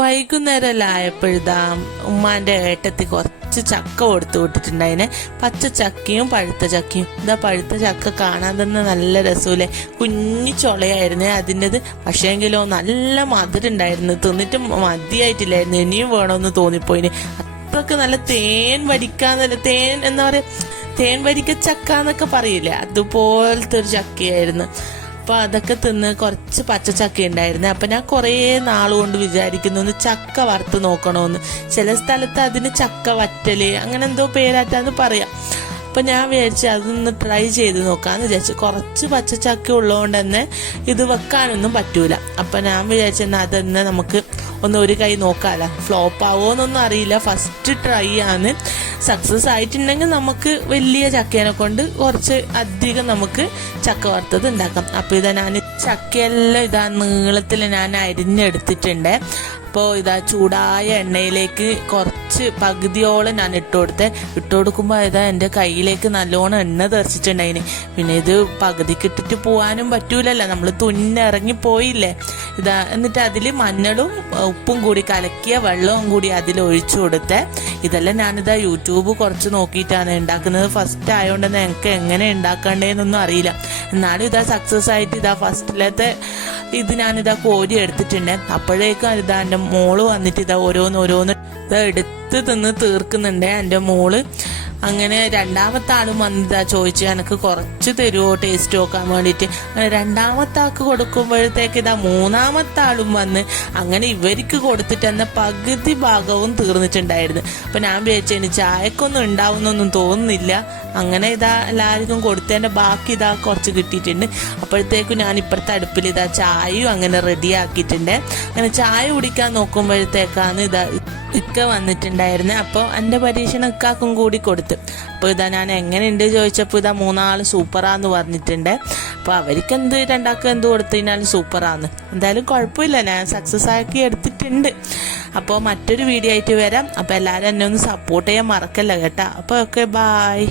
വൈകുന്നേരമല്ല ആയപ്പോഴിതാ ഉമ്മാൻ്റെ ഏട്ടത്തി കുറച്ച് ചക്ക കൊടുത്തു വിട്ടിട്ടുണ്ടായിനെ. പച്ച ചക്കയും പഴുത്ത ചക്കയും. ഇതാ പഴുത്ത ചക്ക കാണാൻ തന്നെ നല്ല രസമില്ലേ, കുഞ്ഞു ചൊളയായിരുന്നു അതിൻ്റെത്. പക്ഷേങ്കിലോ നല്ല മധുരം ഉണ്ടായിരുന്നു, തിന്നിട്ട് മതിയായിട്ടില്ലായിരുന്നു, ഇനിയും വേണമെന്ന് തോന്നിപ്പോയിന്. അത്രക്ക് നല്ല തേൻ വടിക്കാന്നല്ല, തേൻ എന്താ പറയുക, തേൻ വരിക്ക ചക്ക എന്നൊക്കെ പറയില്ലേ, അതുപോലത്തെ ഒരു ചക്കയായിരുന്നു. അപ്പോൾ അതൊക്കെ തിന്ന് കുറച്ച് പച്ചച്ചക്ക ഉണ്ടായിരുന്നു. അപ്പം ഞാൻ കുറേ നാളുകൊണ്ട് വിചാരിക്കുന്നു ഒന്ന് ചക്ക വറുത്ത് നോക്കണമെന്ന്. ചില സ്ഥലത്ത് അതിന് ചക്ക വറ്റല് അങ്ങനെ എന്തോ പേരാറ്റാന്ന് പറയാം. അപ്പം ഞാൻ വിചാരിച്ചു അതൊന്ന് ട്രൈ ചെയ്ത് നോക്കാമെന്ന് വിചാരിച്ചു. കുറച്ച് പച്ചച്ചക്ക ഉള്ളതുകൊണ്ട് തന്നെ ഇത് വെക്കാനൊന്നും പറ്റൂല. അപ്പം ഞാൻ വിചാരിച്ചെന്നാൽ അതെന്നെ നമുക്ക് ഒരു കൈ നോക്കാമല്ലോ. ഫ്ലോപ്പ് ആവുമോന്നൊന്നും അറിയില്ല, ഫസ്റ്റ് ട്രൈ ആണ്. സക്സസ് ആയിട്ടുണ്ടെങ്കിൽ നമുക്ക് വലിയ ചക്കേനെ കൊണ്ട് കുറച്ച് അധികം നമുക്ക് ചക്ക വറുത്തത് ഉണ്ടാക്കാം. അപ്പോൾ ഇതാ ഞാൻ ചക്കയെല്ലാം ഇതാ നീളത്തിൽ ഞാൻ അരിഞ്ഞെടുത്തിട്ടുണ്ട്. അപ്പോൾ ഇതാ ചൂടായ എണ്ണയിലേക്ക് കുറച്ച് പകുതിയോളം ഞാൻ ഇട്ട് കൊടുക്കുമ്പോൾ ഇതാ എൻ്റെ കയ്യിലേക്ക് നല്ലോണം എണ്ണ തെറിച്ചിട്ടുണ്ടായിന്. പിന്നെ ഇത് പകുതിക്ക് ഇട്ടിട്ട് പോകാനും പറ്റൂലല്ലോ, നമ്മൾ തുന്നിറങ്ങി പോയില്ലേ. ഇതാ എന്നിട്ട് അതിൽ മഞ്ഞളും ഉപ്പും കൂടി കലക്കിയ വെള്ളവും കൂടി അതിൽ ഒഴിച്ചു കൊടുത്തേ. ഇതെല്ലാം ഞാനിതാ യൂട്യൂബ് കുറച്ച് നോക്കിയിട്ടാണ് ഉണ്ടാക്കുന്നത്. ഫസ്റ്റ് ആയതുകൊണ്ട് തന്നെ എനിക്ക് എങ്ങനെ ഉണ്ടാക്കേണ്ടതെന്നൊന്നും അറിയില്ല. എന്നാലും ഇതാ സക്സസ് ആയിട്ട് ഇതാ ഫസ്റ്റിലത്തെ ഇത് ഞാനിതാ കോരി എടുത്തിട്ടുണ്ട്. അപ്പോഴേക്കും ഇതാ എൻ്റെ മോള് വന്നിട്ട് ഇതാ ഓരോന്ന് ഇതാ എടുത്ത് തിന്ന് തീർക്കുന്നുണ്ട് എൻ്റെ മോള്. അങ്ങനെ രണ്ടാമത്തെ ആളും വന്നിതാ ചോദിച്ചു എനിക്ക് കുറച്ച് തരുമോ ടേസ്റ്റ് നോക്കാൻ വേണ്ടിയിട്ട്. അങ്ങനെ രണ്ടാമത്തെ ആൾക്ക് കൊടുക്കുമ്പോഴത്തേക്ക് ഇതാ മൂന്നാമത്തെ ആളും വന്ന് അങ്ങനെ ഇവർക്ക് കൊടുത്തിട്ട് തന്നെ പകുതി ഭാഗവും തീർന്നിട്ടുണ്ടായിരുന്നു. അപ്പം ഞാൻ വിചാരിച്ചു ചായക്കൊന്നും ഉണ്ടാവുന്നൊന്നും തോന്നുന്നില്ല. അങ്ങനെ ഇതാ എല്ലാവർക്കും കൊടുത്തതിൻ്റെ ബാക്കി ഇതാ കുറച്ച് കിട്ടിയിട്ടുണ്ട്. അപ്പോഴത്തേക്കും ഞാൻ ഇപ്പുറത്തെ അടുപ്പിൽ ഇതാ ചായയും അങ്ങനെ റെഡിയാക്കിയിട്ടുണ്ട്. അങ്ങനെ ചായ കുടിക്കാൻ നോക്കുമ്പോഴത്തേക്കാണ് ഇതാ ഇക്ക വന്നിട്ടുണ്ടായിരുന്നത്. അപ്പോൾ എൻ്റെ പരീക്ഷണം ഇക്കാക്കും കൂടി കൊടുത്തു. അപ്പോൾ ഇതാ ഞാൻ എങ്ങനെയുണ്ട് ചോദിച്ചപ്പോൾ ഇതാ മൂന്നാൾ സൂപ്പറാന്ന് പറഞ്ഞിട്ടുണ്ട്. അപ്പോൾ അവർക്ക് രണ്ടാൾക്ക് എന്ത് കൊടുത്തു കഴിഞ്ഞാലും സൂപ്പറാന്ന്. എന്തായാലും കുഴപ്പമില്ല, ഞാൻ സക്സസ് ആക്കി എടുത്തിട്ടുണ്ട്. അപ്പോൾ മറ്റൊരു വീഡിയോ ആയിട്ട് വരാം. അപ്പോൾ എല്ലാവരും എന്നെ ഒന്ന് സപ്പോർട്ട് ചെയ്യാൻ മറക്കല്ല കേട്ടോ. അപ്പോൾ ഓക്കെ, ബായ്.